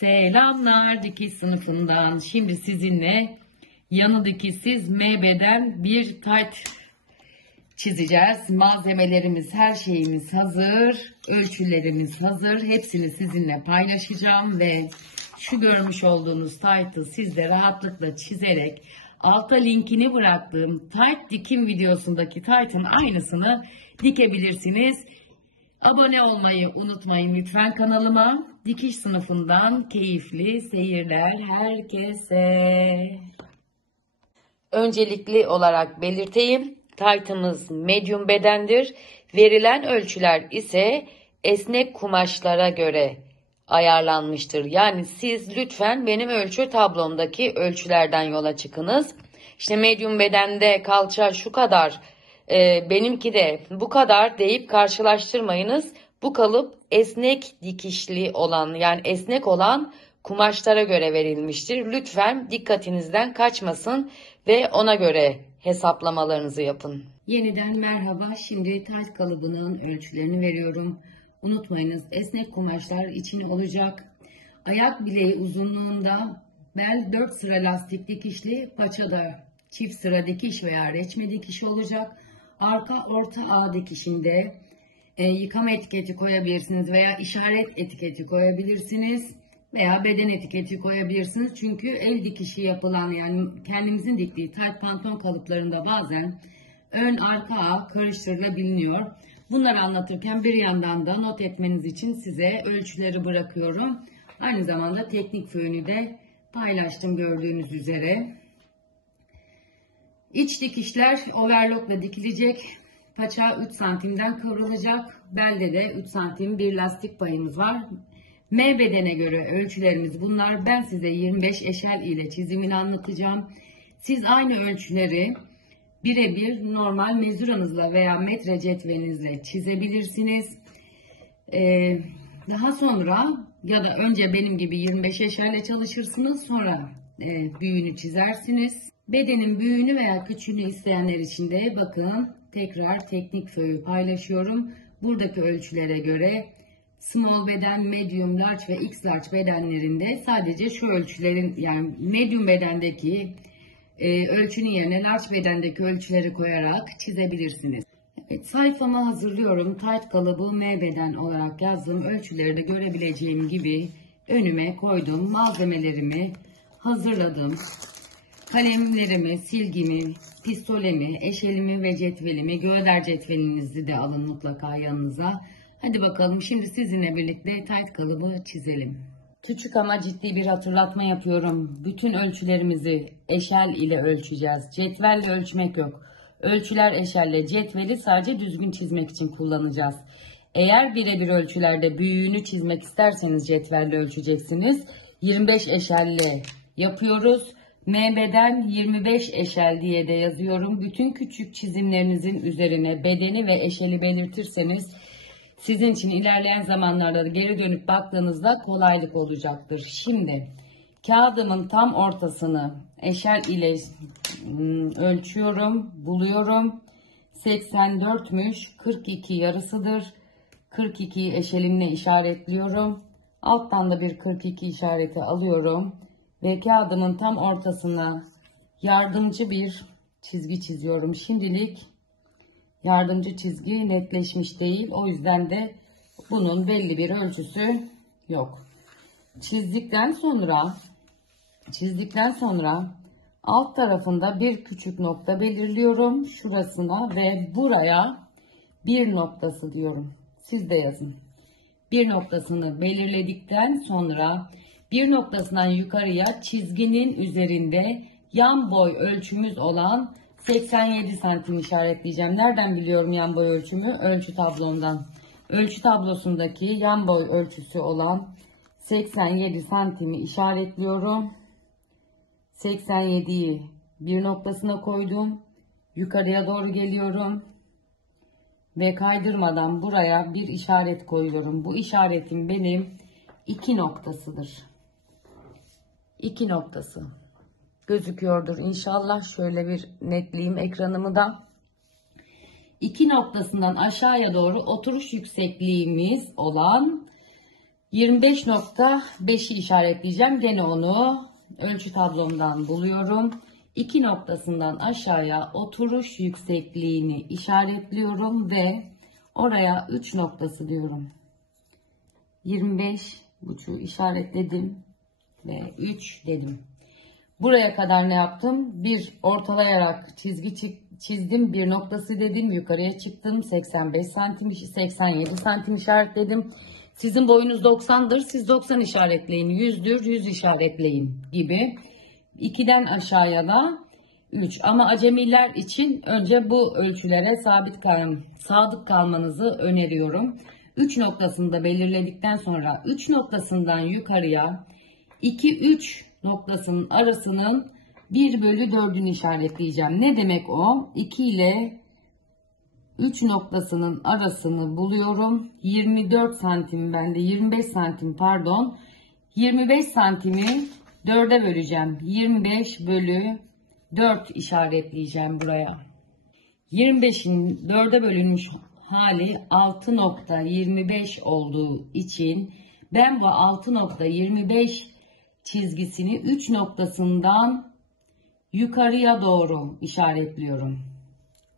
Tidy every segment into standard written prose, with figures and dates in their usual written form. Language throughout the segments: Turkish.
Selamlar dikiş sınıfından. Şimdi sizinle yanı dikişsiz M-beden bir tayt çizeceğiz. Malzemelerimiz, her şeyimiz hazır. Ölçülerimiz hazır. Hepsini sizinle paylaşacağım ve şu görmüş olduğunuz taytı siz de rahatlıkla çizerek alta linkini bıraktığım tayt dikim videosundaki taytın aynısını dikebilirsiniz. Abone olmayı unutmayın lütfen kanalıma. Dikiş sınıfından keyifli seyirler herkese. Öncelikli olarak belirteyim. Taytımız medium bedendir. Verilen ölçüler ise esnek kumaşlara göre ayarlanmıştır. Yani siz lütfen benim ölçü tablomdaki ölçülerden yola çıkınız. İşte medium bedende kalça şu kadar, benimki de bu kadar deyip karşılaştırmayınız. Bu kalıp esnek dikişli olan, yani esnek olan kumaşlara göre verilmiştir. Lütfen dikkatinizden kaçmasın ve ona göre hesaplamalarınızı yapın. Yeniden merhaba. Şimdi tayt kalıbının ölçülerini veriyorum. Unutmayınız, esnek kumaşlar için olacak. Ayak bileği uzunluğunda bel 4 sıra lastik dikişli, paçada çift sıra dikiş veya reçme dikiş olacak. Arka orta ağ dikişinde yıkama etiketi koyabilirsiniz veya işaret etiketi koyabilirsiniz veya beden etiketi koyabilirsiniz. Çünkü el dikişi yapılan, yani kendimizin diktiği tayt pantolon kalıplarında bazen ön arka ağ karıştırılabiliyor. Bunları anlatırken bir yandan da not etmeniz için size ölçüleri bırakıyorum. Aynı zamanda teknik föyünü de paylaştım gördüğünüz üzere. İç dikişler overlockla dikilecek. Paça 3 santimden kıvrılacak. Belde de 3 santim bir lastik payımız var. M bedene göre ölçülerimiz bunlar. Ben size 25 eşel ile çizimini anlatacağım. Siz aynı ölçüleri birebir normal mezuranızla veya metre cetvelinizle çizebilirsiniz. Daha sonra ya da önce benim gibi 25 eşelle çalışırsınız. Sonra büyüğünü çizersiniz. Bedenin büyüğünü veya küçüğünü isteyenler için de bakın tekrar teknik föyü paylaşıyorum. Buradaki ölçülere göre small beden, medium, large ve x large bedenlerinde sadece şu ölçülerin, yani medium bedendeki ölçünün yerine large bedendeki ölçüleri koyarak çizebilirsiniz. Evet, sayfamı hazırlıyorum. Tayt kalıbı M beden olarak yazdım. Ölçüleri de görebileceğim gibi önüme koydum. Malzemelerimi hazırladım. Kalemlerimi, silgimi, pistolemi, eşelimi ve cetvelimi, gövder cetvelinizi de alın mutlaka yanınıza. Hadi bakalım şimdi sizinle birlikte tayt kalıbı çizelim. Küçük ama ciddi bir hatırlatma yapıyorum. Bütün ölçülerimizi eşel ile ölçeceğiz. Cetvelle ölçmek yok. Ölçüler eşelle, cetveli sadece düzgün çizmek için kullanacağız. Eğer birebir ölçülerde büyüğünü çizmek isterseniz cetvelle ölçeceksiniz. 25 eşelle yapıyoruz. M beden 25 eşel diye de yazıyorum. Bütün küçük çizimlerinizin üzerine bedeni ve eşeli belirtirseniz sizin için ilerleyen zamanlarda geri dönüp baktığınızda kolaylık olacaktır. Şimdi kağıdımın tam ortasını eşel ile ölçüyorum, buluyorum. 84'müş, 42 yarısıdır. 42'yi eşelimle işaretliyorum. Alttan da bir 42 işareti alıyorum. Ve kağıdımın tam ortasına yardımcı bir çizgi çiziyorum. Şimdilik yardımcı çizgi netleşmiş değil. O yüzden de bunun belli bir ölçüsü yok. Çizdikten sonra alt tarafında bir küçük nokta belirliyorum. Şurasına ve buraya bir noktası diyorum. Siz de yazın. Bir noktasını belirledikten sonra bir noktasından yukarıya çizginin üzerinde yan boy ölçümüz olan 87 santim işaretleyeceğim. Nereden biliyorum yan boy ölçümü? Ölçü tablomdan. Ölçü tablosundaki yan boy ölçüsü olan 87 santimi işaretliyorum. 87'yi bir noktasına koydum. Yukarıya doğru geliyorum. Ve kaydırmadan buraya bir işaret koyuyorum. Bu işaretim benim 2 noktasıdır. 2 noktası. Gözüküyordur inşallah. Şöyle bir netleyeyim ekranımı da. 2 noktasından aşağıya doğru oturuş yüksekliğimiz olan 25.5'i işaretleyeceğim. Gene onu ölçü tablomdan buluyorum. 2 noktasından aşağıya oturuş yüksekliğini işaretliyorum ve oraya 3 noktası diyorum. 25,5'u işaretledim ve 3 dedim. Buraya kadar ne yaptım? Bir ortalayarak çizgi çizdim. Bir noktası dedim. Yukarıya çıktım. 85 santim, 87 santim işaretledim. Sizin boyunuz 90'dır. Siz 90 işaretleyin. 100'dür. 100 işaretleyin gibi. 2'den aşağıya da 3. Ama acemiler için önce bu ölçülere sadık kalmanızı öneriyorum. 3 noktasını da belirledikten sonra 3 noktasından yukarıya 2-3 noktasının arasının 1/4'ünü işaretleyeceğim. Ne demek o? 2 ile 3 noktasının arasını buluyorum. 24 santim, bende 25 santim pardon. 25 santimi 4'e böleceğim. 25/4 işaretleyeceğim buraya. 25'in 4'e bölünmüş hali 6.25 olduğu için ben bu 6.25 çizgisini 3 noktasından yukarıya doğru işaretliyorum.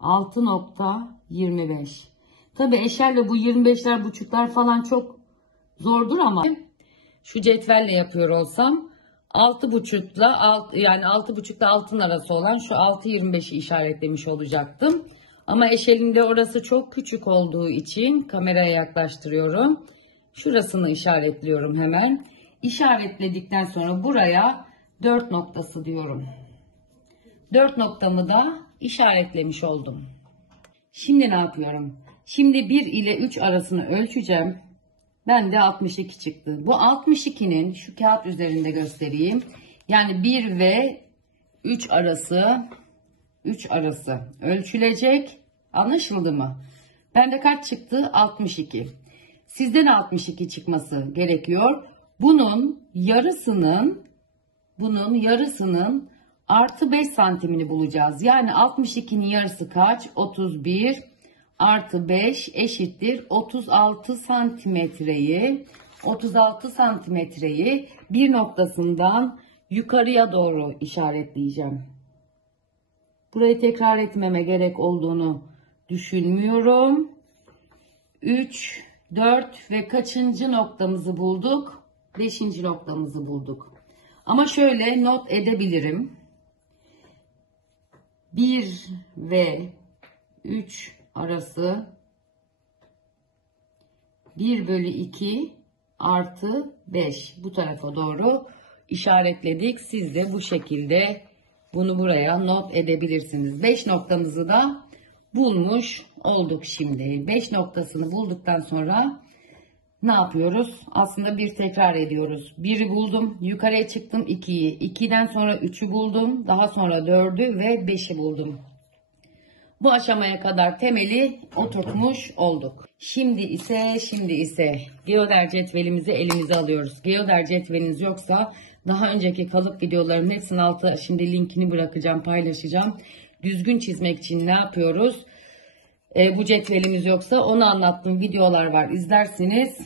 6.25. Tabi eşerle bu 25'ler buçuklar falan çok zordur ama şu cetvelle yapıyor olsam 6.5'la yani 6.5'la altın arası olan şu 6.25'i işaretlemiş olacaktım. Ama eşelinde orası çok küçük olduğu için kameraya yaklaştırıyorum. Şurasını işaretliyorum hemen. İşaretledikten sonra buraya 4 noktası diyorum. 4 noktamı da işaretlemiş oldum. Şimdi ne yapıyorum? Şimdi 1 ile 3 arasını ölçeceğim. Bende 62 çıktı. Bu 62'nin şu kağıt üzerinde göstereyim. Yani 1 ve 3 arası ölçülecek. Anlaşıldı mı? Bende kaç çıktı? 62. Sizde de 62 çıkması gerekiyor. Bunun yarısının artı 5 santimini bulacağız. Yani 62'nin yarısı kaç? 31 artı 5 eşittir 36 santimetreyi bir noktasından yukarıya doğru işaretleyeceğim. Burayı tekrar etmeme gerek olduğunu düşünmüyorum. 3, 4 ve kaçıncı noktamızı bulduk? 5. noktamızı bulduk. Ama şöyle not edebilirim. 1 ve 3 arası 1/2 artı 5 bu tarafa doğru işaretledik. Siz de bu şekilde bunu buraya not edebilirsiniz. 5 noktamızı da bulmuş olduk şimdi. 5 noktasını bulduktan sonra ne yapıyoruz? Aslında bir tekrar ediyoruz. 1'i buldum. Yukarıya çıktım 2'yi. 2'den sonra 3'ü buldum. Daha sonra 4'ü ve 5'i buldum. Bu aşamaya kadar temeli oturtmuş olduk. Şimdi ise geoder cetvelimizi elimize alıyoruz. Geoder cetveliniz yoksa daha önceki kalıp videolarımın hepsinin altına şimdi linkini bırakacağım, paylaşacağım. Düzgün çizmek için ne yapıyoruz? Bu cetvelimiz yoksa onu anlattığım videolar var, izlersiniz.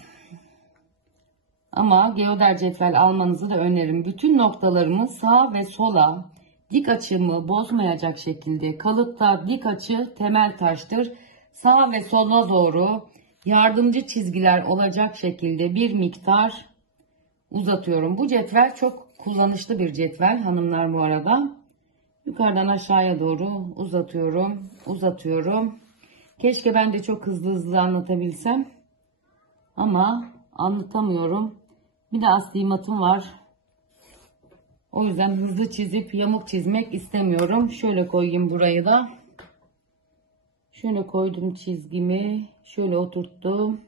Ama geoder cetvel almanızı da öneririm. Bütün noktalarımı sağa ve sola dik açımı bozmayacak şekilde, kalıpta dik açı temel taştır. Sağa ve sola doğru yardımcı çizgiler olacak şekilde bir miktar uzatıyorum. Bu cetvel çok kullanışlı bir cetvel hanımlar bu arada. Yukarıdan aşağıya doğru uzatıyorum. Keşke ben de çok hızlı anlatabilsem. Ama anlatamıyorum. Bir de astigmatım var. O yüzden hızlı çizip yamuk çizmek istemiyorum. Şöyle koyayım burayı da. Şöyle koydum çizgimi. Şöyle oturttum.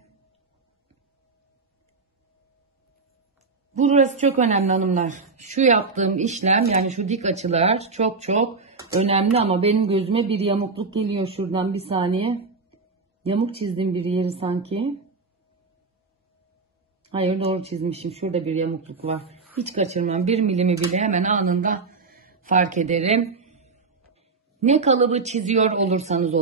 Burası çok önemli hanımlar. Şu yaptığım işlem, yani şu dik açılar çok önemli ama benim gözüme bir yamukluk geliyor şuradan, bir saniye. Yamuk çizdim bir yeri sanki. Hayır, doğru çizmişim. Şurada bir yamukluk var. Hiç kaçırmam. 1 milimi bile hemen anında fark ederim. Ne kalıbı çiziyor olursanız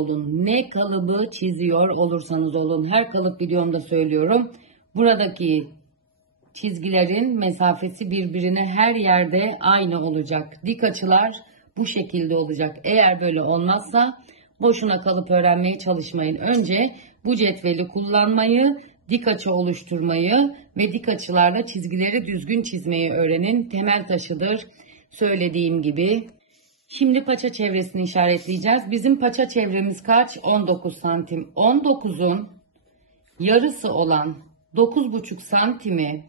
olun. Her kalıp videomda söylüyorum. Buradaki çizgilerin mesafesi birbirine her yerde aynı olacak. Dik açılar bu şekilde olacak. Eğer böyle olmazsa boşuna kalıp öğrenmeye çalışmayın. Önce bu cetveli kullanmayı, dik açı oluşturmayı ve dik açılarla çizgileri düzgün çizmeyi öğrenin. Temel taşıdır söylediğim gibi. Şimdi paça çevresini işaretleyeceğiz. Bizim paça çevremiz kaç? 19 santim. 19'un yarısı olan 9,5 santimi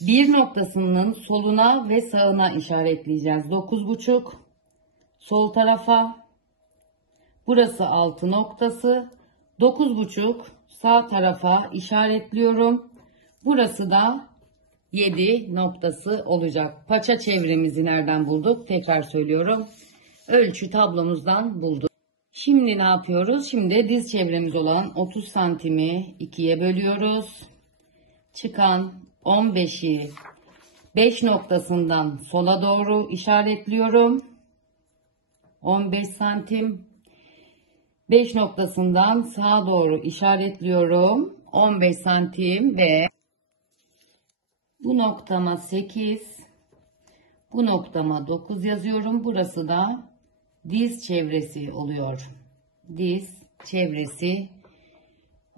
bir noktasının soluna ve sağına işaretleyeceğiz. 9,5 sol tarafa. Burası 6 noktası. 9,5 sağ tarafa işaretliyorum. Burası da 7 noktası olacak. Paça çevremizi nereden bulduk? Tekrar söylüyorum. Ölçü tablomuzdan bulduk. Şimdi ne yapıyoruz? Şimdi diz çevremiz olan 30 santimi 2'ye bölüyoruz. Çıkan 15'i 5 noktasından sola doğru işaretliyorum. 15 santim. 5 noktasından sağa doğru işaretliyorum. 15 santim ve bu noktama 8, bu noktama 9 yazıyorum. Burası da diz çevresi oluyor. Diz çevresi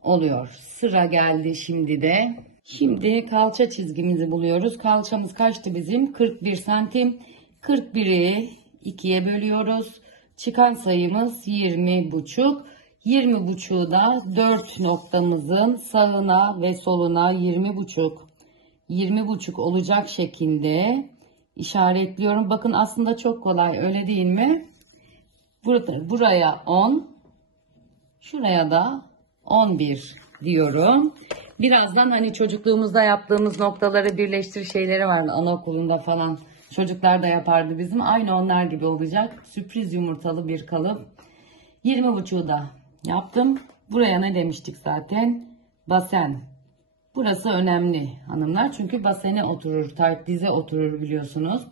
oluyor. Sıra geldi şimdi de. Şimdi kalça çizgimizi buluyoruz. Kalçamız kaçtı bizim? 41 santim. 41'i 2'ye bölüyoruz. Çıkan sayımız 20,5. 20,5'u da 4 noktamızın sağına ve soluna 20,5 olacak şekilde işaretliyorum. Bakın aslında çok kolay, öyle değil mi? Buraya 10, şuraya da 11 diyorum. Birazdan hani çocukluğumuzda yaptığımız noktaları birleştir şeyleri vardı anaokulunda falan. Çocuklar da yapardı bizim. Aynı onlar gibi olacak. Sürpriz yumurtalı bir kalıp. 20,5'u da yaptım. Buraya ne demiştik zaten? Basen. Burası önemli hanımlar. Çünkü basene oturur. Dize oturur biliyorsunuz.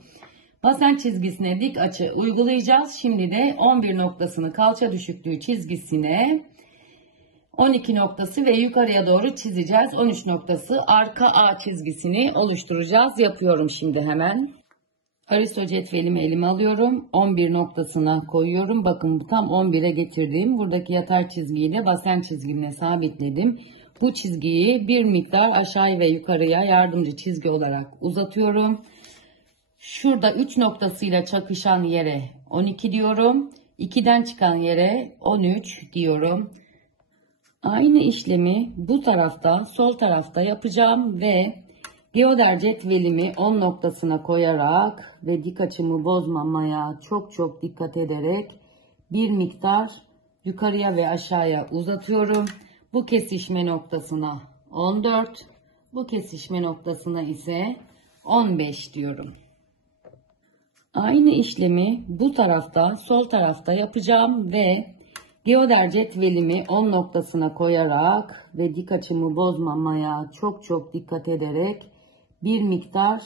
Basen çizgisine dik açı uygulayacağız. Şimdi de 11 noktasını kalça düşüklüğü çizgisine 12 noktası ve yukarıya doğru çizeceğiz. 13 noktası arka A çizgisini oluşturacağız. Yapıyorum şimdi hemen. Aristo cetvelimi elime alıyorum. 11 noktasına koyuyorum. Bakın tam 11'e getirdim. Buradaki yatay çizgiyi de basen çizgimle sabitledim. Bu çizgiyi bir miktar aşağıya ve yukarıya yardımcı çizgi olarak uzatıyorum. Şurada 3 noktasıyla çakışan yere 12 diyorum. 2'den çıkan yere 13 diyorum. Aynı işlemi bu tarafta, sol tarafta yapacağım ve geoder cetvelimi 10 noktasına koyarak ve dik açımı bozmamaya çok dikkat ederek bir miktar yukarıya ve aşağıya uzatıyorum. Bu kesişme noktasına 14, bu kesişme noktasına ise 15 diyorum. Aynı işlemi bu tarafta, sol tarafta yapacağım ve geoder cetvelimi 10 noktasına koyarak ve dik açımı bozmamaya çok dikkat ederek bir miktar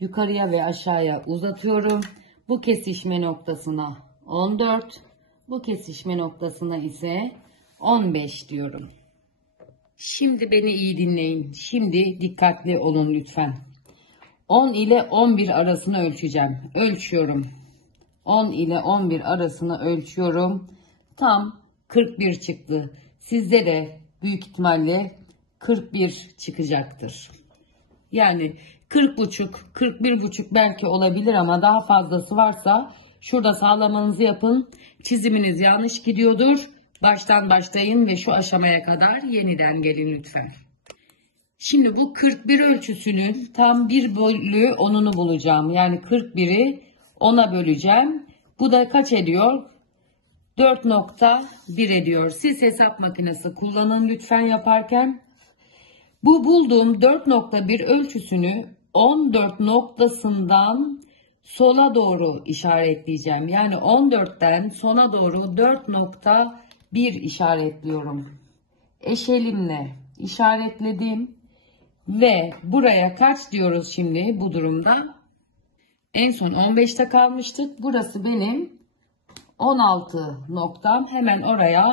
yukarıya ve aşağıya uzatıyorum. Bu kesişme noktasına 14, bu kesişme noktasına ise 15 diyorum. Şimdi beni iyi dinleyin. Şimdi dikkatli olun lütfen. 10 ile 11 arasını ölçeceğim. Ölçüyorum. 10 ile 11 arasını ölçüyorum. Tam 41 çıktı. Sizde de büyük ihtimalle 41 çıkacaktır. Yani 40,5, 41,5 belki olabilir ama daha fazlası varsa şurada sağlamanızı yapın. Çiziminiz yanlış gidiyordur. Baştan başlayın ve şu aşamaya kadar yeniden gelin lütfen. Şimdi bu 41 ölçüsünün tam 1 bölü 10'unu bulacağım. Yani 41'i 10'a böleceğim. Bu da kaç ediyor? 4,1 ediyor. Siz hesap makinesi kullanın lütfen yaparken. Bu bulduğum 4,1 ölçüsünü 14 noktasından sola doğru işaretleyeceğim. Yani 14'ten sona doğru 4,1 işaretliyorum. Eşelimle işaretledim. Ve buraya kaç diyoruz şimdi bu durumda? En son 15'te kalmıştık. Burası benim 16 noktam. Hemen oraya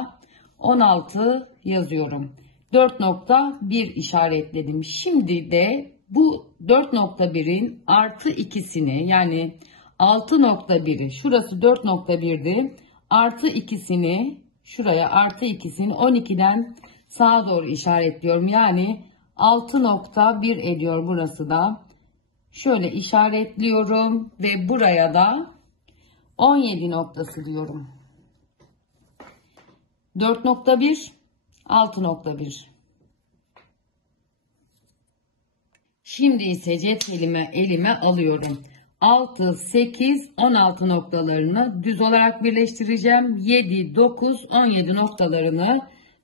16 yazıyorum. 4,1 işaretledim. Şimdi de Bu 4.1'in artı ikisini, yani 6.1'i, şurası 4.1'di. Artı ikisini, şuraya artı ikisini 12'den sağa doğru işaretliyorum. Yani 6.1 ediyor burası da. Şöyle işaretliyorum ve buraya da 17 noktası diyorum. 4.1, 6.1. Şimdi ise cetvelimi elime alıyorum. 6, 8, 16 noktalarını düz olarak birleştireceğim. 7, 9, 17 noktalarını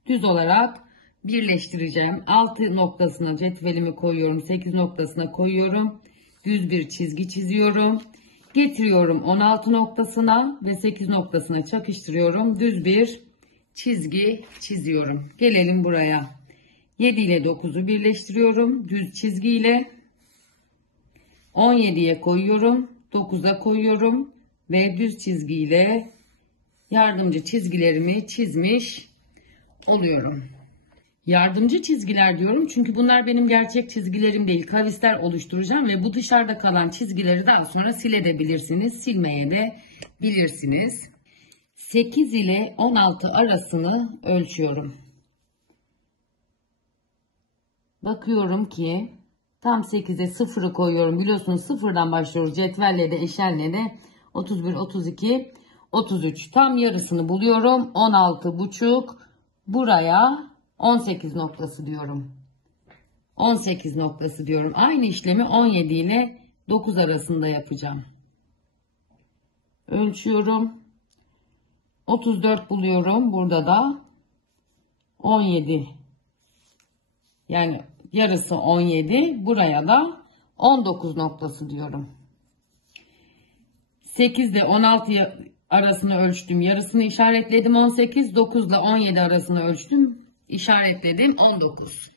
düz olarak birleştireceğim. 6 noktasına cetvelimi koyuyorum. 8 noktasına koyuyorum. Düz bir çizgi çiziyorum. Getiriyorum 16 noktasına ve 8 noktasına çakıştırıyorum. Düz bir çizgi çiziyorum. Gelelim buraya. 7 ile 9'u birleştiriyorum. Düz çizgiyle 17'ye koyuyorum. 9'a koyuyorum. Ve düz çizgiyle yardımcı çizgilerimi çizmiş oluyorum. Yardımcı çizgiler diyorum çünkü bunlar benim gerçek çizgilerim değil. Kavisler oluşturacağım ve bu dışarıda kalan çizgileri daha sonra silebilirsiniz. Silmeye de bilirsiniz. 8 ile 16 arasını ölçüyorum. Bakıyorum ki tam 8'e 0'ı koyuyorum. Biliyorsunuz sıfırdan başlıyoruz. Cetvelle de eşelle de 31, 32, 33. Tam yarısını buluyorum. 16,5. Buraya 18 noktası diyorum. 18 noktası diyorum. Aynı işlemi 17 ile 9 arasında yapacağım. Ölçüyorum. 34 buluyorum. Burada da 17. Yani yarısı 17. Buraya da 19 noktası diyorum. 8 ile 16 arasını ölçtüm. Yarısını işaretledim 18. 9 ile 17 arasını ölçtüm. İşaretledim 19.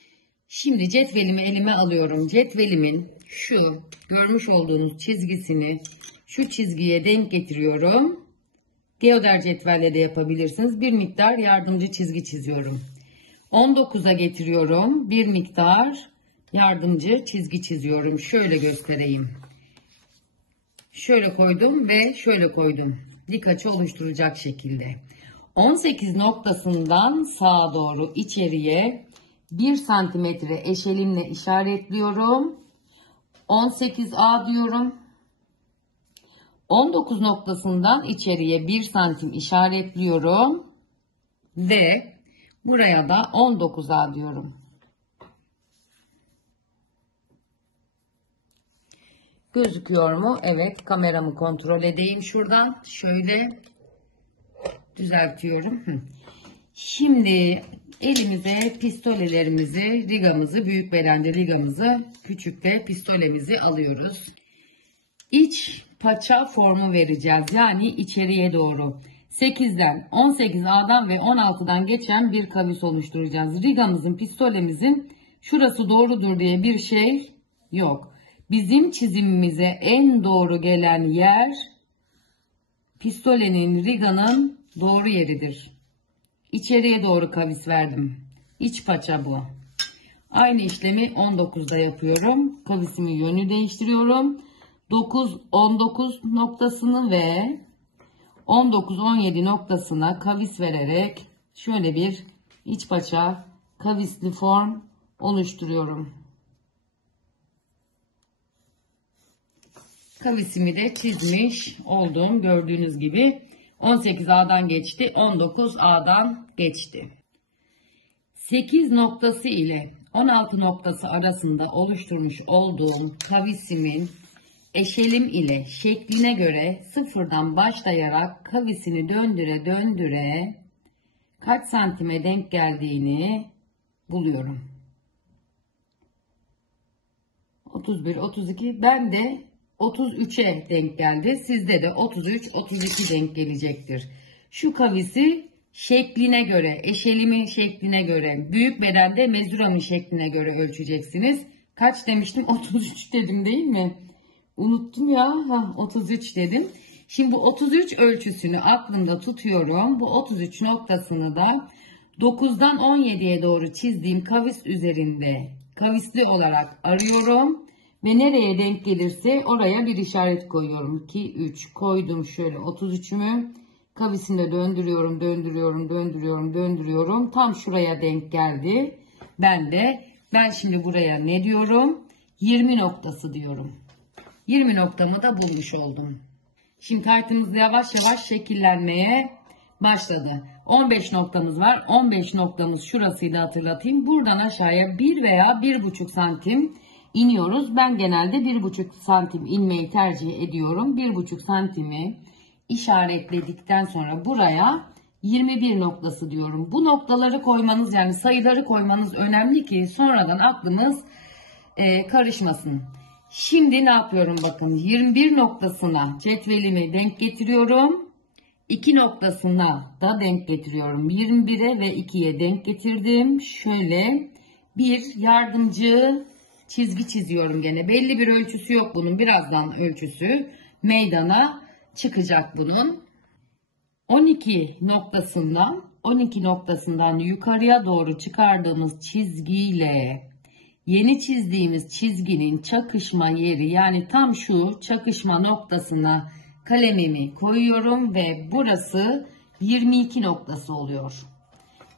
Şimdi cetvelimi elime alıyorum. Cetvelimin şu görmüş olduğunuz çizgisini şu çizgiye denk getiriyorum. Geoder cetvelle de yapabilirsiniz. Bir miktar yardımcı çizgi çiziyorum. 19'a getiriyorum. Bir miktar yardımcı çizgi çiziyorum. Şöyle göstereyim. Şöyle koydum ve şöyle koydum. Dik açı oluşturacak şekilde. 18 noktasından sağa doğru içeriye 1 santimetre eşelimle işaretliyorum. 18A diyorum. 19 noktasından içeriye 1 santim işaretliyorum. Ve buraya da 19A diyorum. Gözüküyor mu? Evet, kameramı kontrol edeyim şuradan. Şöyle düzeltiyorum. Şimdi elimize pistolelerimizi, rigamızı, büyük bedende rigamızı, küçükte pistolemizi alıyoruz. İç paça formu vereceğiz. Yani içeriye doğru. 8'den, 18A'dan ve 16'dan geçen bir kavis oluşturacağız. Rigamızın, pistolemizin şurası doğrudur diye bir şey yok. Bizim çizimimize en doğru gelen yer pistolenin, riganın doğru yeridir. İçeriye doğru kavis verdim. İç paça bu. Aynı işlemi 19'da yapıyorum. Kavisimin yönünü değiştiriyorum. 9-19 noktasını ve 19-17 noktasına kavis vererek şöyle bir iç paça kavisli form oluşturuyorum. Kavisimi de çizmiş oldum. Gördüğünüz gibi 18A'dan geçti, 19A'dan geçti. 8 noktası ile 16 noktası arasında oluşturmuş olduğum kavisimin eşelim ile şekline göre sıfırdan başlayarak kavisini döndüre döndüre kaç santime denk geldiğini buluyorum. 31, 32, ben de 33'e denk geldi. Sizde de 33, 32 denk gelecektir. Şu kavisi şekline göre, eşelimin şekline göre, büyük bedende mezuramın şekline göre ölçeceksiniz. Kaç demiştim? 33 dedim değil mi? Unuttum ya. 33 dedim. Şimdi bu 33 ölçüsünü aklımda tutuyorum. Bu 33 noktasını da 9'dan 17'ye doğru çizdiğim kavis üzerinde kavisli olarak arıyorum. Ve nereye denk gelirse oraya bir işaret koyuyorum. 2, 3 koydum şöyle 33'ümü. Kavisinde döndürüyorum, döndürüyorum. Tam şuraya denk geldi. Ben şimdi buraya ne diyorum? 20 noktası diyorum. 20 noktamı da bulmuş oldum. Şimdi kartımız yavaş yavaş şekillenmeye başladı. 15 noktamız var. 15 noktamız şurasıydı, hatırlatayım. Buradan aşağıya 1 veya 1,5 santim iniyoruz. Ben genelde 1,5 santim inmeyi tercih ediyorum. 1,5 santimi işaretledikten sonra buraya 21 noktası diyorum. Bu noktaları koymanız, yani sayıları koymanız önemli ki sonradan aklımız karışmasın. Şimdi ne yapıyorum bakın, 21 noktasına cetvelimi denk getiriyorum. 2 noktasına da denk getiriyorum. 21'e ve 2'ye denk getirdim. Şöyle bir yardımcı çizgi çiziyorum gene. Belli bir ölçüsü yok bunun. Birazdan ölçüsü meydana çıkacak bunun. 12 noktasından yukarıya doğru çıkardığımız çizgiyle yeni çizdiğimiz çizginin çakışma yeri, yani tam şu çakışma noktasına kalemimi koyuyorum ve burası 22 noktası oluyor.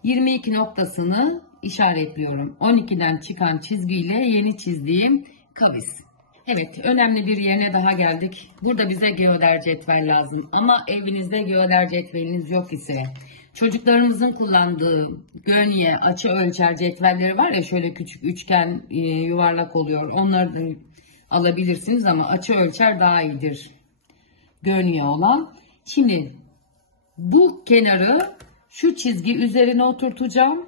22 noktasını işaretliyorum. 12'den çıkan çizgiyle yeni çizdiğim kavis. Evet, önemli bir yerine daha geldik. Burada bize geoder cetvel lazım. Ama evinizde geoder cetveliniz yok ise, çocuklarımızın kullandığı gönye açı ölçer cetvelleri var ya, şöyle küçük üçgen yuvarlak oluyor. Onları da alabilirsiniz ama açı ölçer daha iyidir gönye olan. Şimdi bu kenarı şu çizgi üzerine oturtacağım.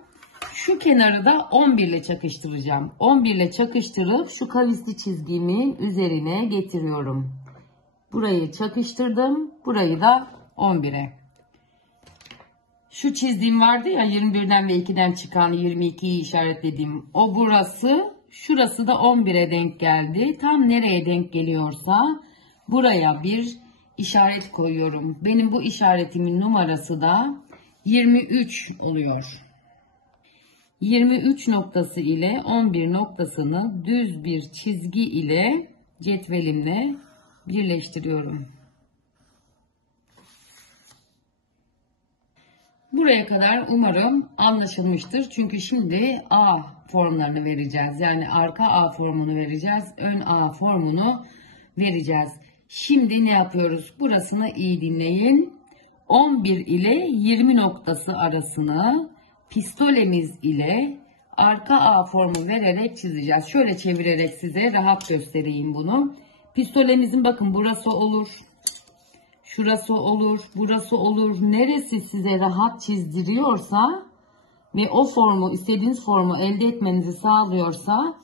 Şu kenarı da 11 ile çakıştıracağım. 11 ile çakıştırıp şu kavisli çizgimin üzerine getiriyorum. Burayı çakıştırdım. Burayı da 11'e. Şu çizdiğim vardı ya, 21'den ve 2'den çıkan 22'yi işaretlediğim. O burası. Şurası da 11'e denk geldi. Tam nereye denk geliyorsa buraya bir işaret koyuyorum. Benim bu işaretimin numarası da 23 oluyor. 23 noktası ile 11 noktasını düz bir çizgi ile cetvelimle birleştiriyorum. Buraya kadar umarım anlaşılmıştır. Çünkü şimdi A formlarını vereceğiz. Yani arka A formunu vereceğiz. Ön A formunu vereceğiz. Şimdi ne yapıyoruz? Burasını iyi dinleyin. 11 ile 20 noktası arasını pistolemiz ile arka A formu vererek çizeceğiz. Şöyle çevirerek size rahat göstereyim bunu. Pistolemizin bakın burası olur. Şurası olur. Burası olur. Neresi size rahat çizdiriyorsa ve o formu, istediğiniz formu elde etmenizi sağlıyorsa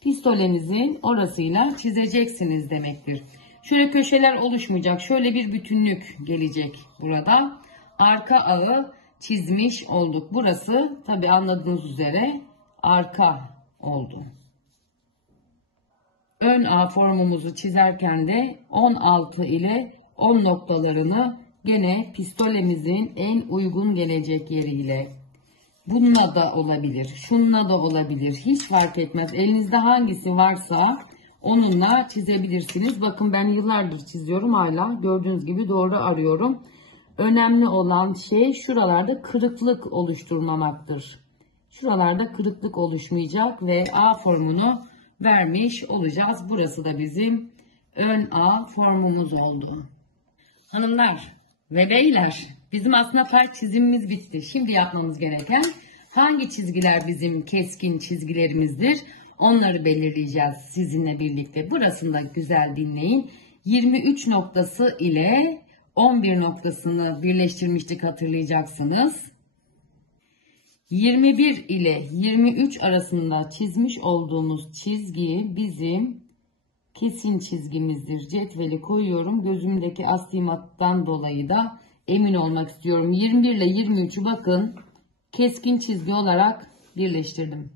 pistolemizin orasıyla çizeceksiniz demektir. Şöyle köşeler oluşmayacak. Şöyle bir bütünlük gelecek burada. Arka ağı çizmiş olduk. Burası tabi anladığınız üzere arka oldu. Ön A formumuzu çizerken de 16 ile 10 noktalarını gene pistolemizin en uygun gelecek yeriyle. Bununla da olabilir. Şununla da olabilir. Hiç fark etmez. Elinizde hangisi varsa onunla çizebilirsiniz. Bakın ben yıllardır çiziyorum. Hala gördüğünüz gibi doğru arıyorum. Önemli olan şey şuralarda kırıklık oluşturmamaktır. Şuralarda kırıklık oluşmayacak ve A formunu vermiş olacağız. Burası da bizim ön A formumuz oldu. Hanımlar ve beyler, bizim aslında far çizimimiz bitti. Şimdi yapmamız gereken hangi çizgiler bizim keskin çizgilerimizdir? Onları belirleyeceğiz sizinle birlikte. Burasını da güzel dinleyin. 23 noktası ile 11 noktasını birleştirmiştik, hatırlayacaksınız. 21 ile 23 arasında çizmiş olduğumuz çizgi bizim kesin çizgimizdir. Cetveli koyuyorum. Gözümdeki astigmattan dolayı da emin olmak istiyorum. 21 ile 23'ü bakın keskin çizgi olarak birleştirdim.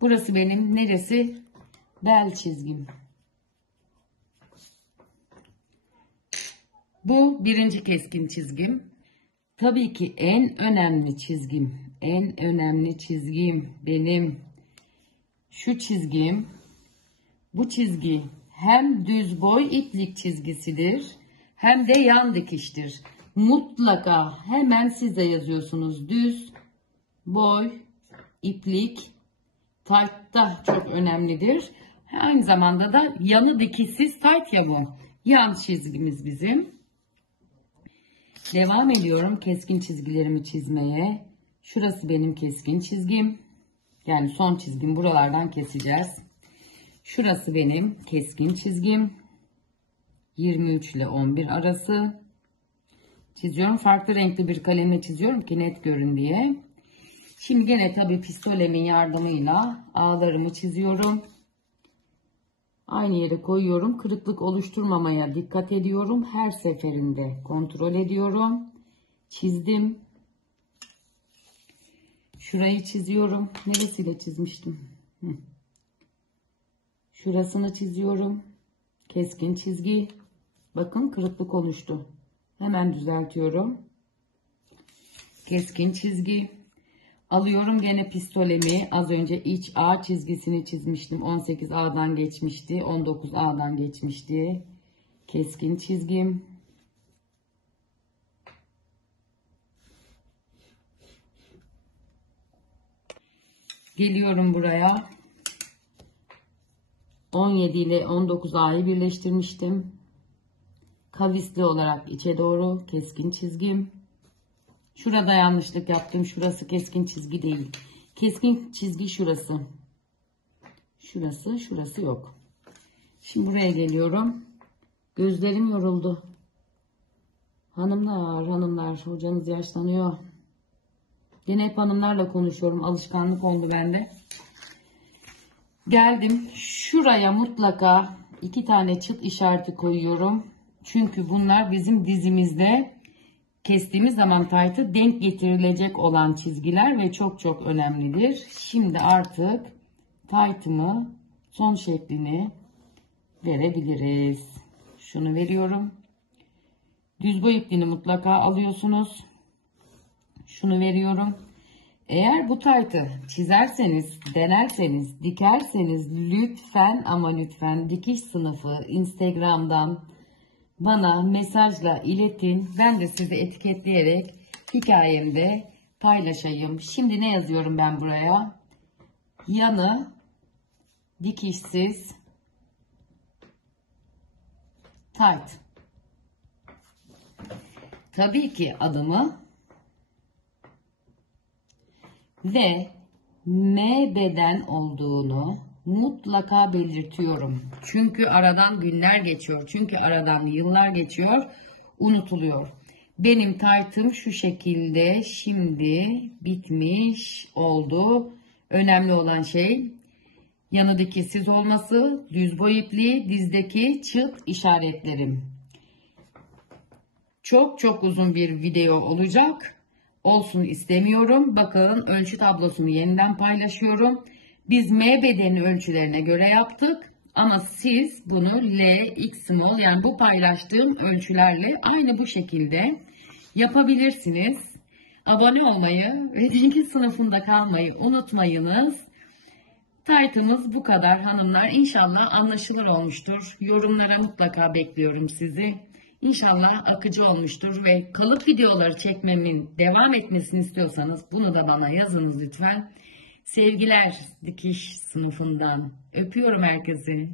Burası benim neresi? Bel çizgim. Bu birinci keskin çizgim. Tabii ki en önemli çizgim benim Şu çizgim, bu çizgi hem düz boy iplik çizgisidir hem de yan dikiştir. Mutlaka hemen siz de yazıyorsunuz. Düz boy iplik taytta çok önemlidir. Aynı zamanda da yanı dikişsiz tayt ya bu. Yan çizgimiz bizim. Devam ediyorum keskin çizgilerimi çizmeye. Şurası benim keskin çizgim. Yani son çizgim, buralardan keseceğiz. Şurası benim keskin çizgim. 23 ile 11 arası. Çiziyorum. Farklı renkli bir kalemle çiziyorum ki net görün diye. Şimdi gene tabii pistolemin yardımıyla ağlarımı çiziyorum. Aynı yere koyuyorum. Kırıklık oluşturmamaya dikkat ediyorum. Her seferinde kontrol ediyorum. Çizdim. Şurayı çiziyorum. Neresiyle çizmiştim? Şurasını çiziyorum. Keskin çizgi. Bakın kırıklık oluştu. Hemen düzeltiyorum. Keskin çizgi. Alıyorum gene pistolemi. Az önce iç A çizgisini çizmiştim. 18A'dan geçmişti. 19A'dan geçmişti. Keskin çizgim. Geliyorum buraya. 17 ile 19A'yı birleştirmiştim. Kavisli olarak içe doğru keskin çizgim. Şurada yanlışlık yaptım. Şurası keskin çizgi değil. Keskin çizgi şurası. Şurası yok. Şimdi buraya geliyorum. Gözlerim yoruldu. Hanımlar, hocanız yaşlanıyor. Yine hep hanımlarla konuşuyorum. Alışkanlık oldu bende. Geldim. Şuraya mutlaka 2 tane çıt işareti koyuyorum. Çünkü bunlar bizim dizimizde kestiğimiz zaman taytı denk getirilecek olan çizgiler ve çok önemlidir. Şimdi artık taytımı son şeklini verebiliriz. Şunu veriyorum. Düz boy ipliğini mutlaka alıyorsunuz. Şunu veriyorum. Eğer bu taytı çizerseniz, denerseniz, dikerseniz lütfen ama lütfen dikiş sınıfı Instagram'dan bana mesajla iletin. Ben de size etiketleyerek hikayemde paylaşayım. Şimdi ne yazıyorum ben buraya? Yanı dikişsiz tayt. Tabii ki adımı ve M beden olduğunu mutlaka belirtiyorum. Çünkü aradan günler geçiyor. Çünkü aradan yıllar geçiyor. Unutuluyor. Benim taytım şu şekilde şimdi bitmiş oldu. Önemli olan şey yanı dikişsiz olması, düz boy ipliği, dizdeki çıt işaretlerim. Çok uzun bir video olacak. Olsun istemiyorum. Bakın ölçü tablosunu yeniden paylaşıyorum. Biz M bedeni ölçülerine göre yaptık. Ama siz bunu L, X small yani bu paylaştığım ölçülerle aynı bu şekilde yapabilirsiniz. Abone olmayı ve dikiş sınıfında kalmayı unutmayınız. Taytımız bu kadar hanımlar. İnşallah anlaşılır olmuştur. Yorumlara mutlaka bekliyorum sizi. İnşallah akıcı olmuştur ve kalıp videoları çekmemin devam etmesini istiyorsanız bunu da bana yazınız lütfen. Sevgiler dikiş sınıfından. Öpüyorum herkesi.